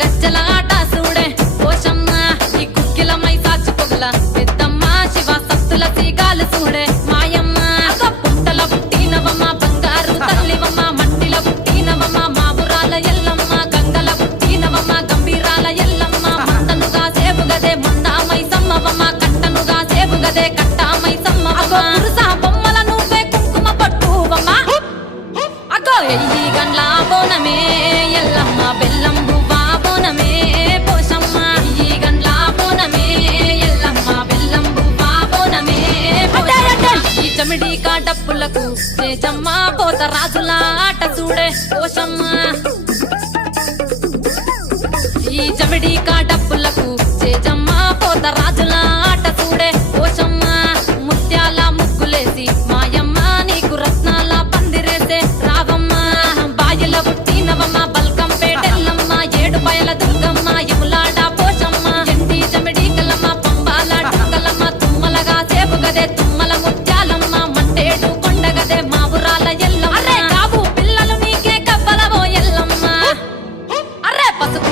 గజ్జల ఆట సూడే పోషమ్మ ఈ కుక్కిల మై సాచి పొగల పెద్దమ్మ శివ సత్తుల సీగాలు సూడే మాయమ్మ పుట్టల పుట్టినవమ్మ బంగారు తల్లివమ్మ మట్టిల పుట్టినవమ్మ మావురాల ఎల్లమ్మ గంగల పుట్టినవమ్మ గంభీరాల ఎల్లమ్మ మందనుగా సేపుగదే మందామై సమ్మవమ్మ కట్టనుగా సేపుగదే కట్టామై సమ్మవమ్మ పురుసా బొమ్మల నువ్వే కుంకుమ పట్టువమ్మ అగో ఎయ్యి గండ్ల బోనమే ఎల్లమ్మ బెల్లం బువ్వా బోనమే పోషమ్మ ఎయ్యి గండ్ల బోనమే ఎల్లమ్మ బెల్లం బువ్వా బోనమే ఈ చమిడి కాడప్పులకు చేజమ్మ పోత రాజుల ఆట చూడే పోషమ్మ ఈ చమిడి కాడప్పులకు చేజమ్మ పోత రాజుల ఆట చూడే పోషమ్మ ముత్యాల ముగ్గులేసి మాయమ్మ నీకు రత్నాల పందిరేసే రావమ్మ బాయిల పుట్టినవమ్మ బల్కం పేటెల్లమ్మ ఏడు బయల దుర్గమ్మ యములాడ పోషమ్మ ఎండి చమిడి కలమ్మ పంబాల డుక్కలమ్మ తుమ్మలగా సేపుగదే తుమ్మల ముత్యాలమ్మ మంటేడు కొండగదే మావురాల ఎల్లమ్మ అరే కావు పిల్లలు నీకే కవ్వలవో ఎల్లమ్మ అరే పసుపు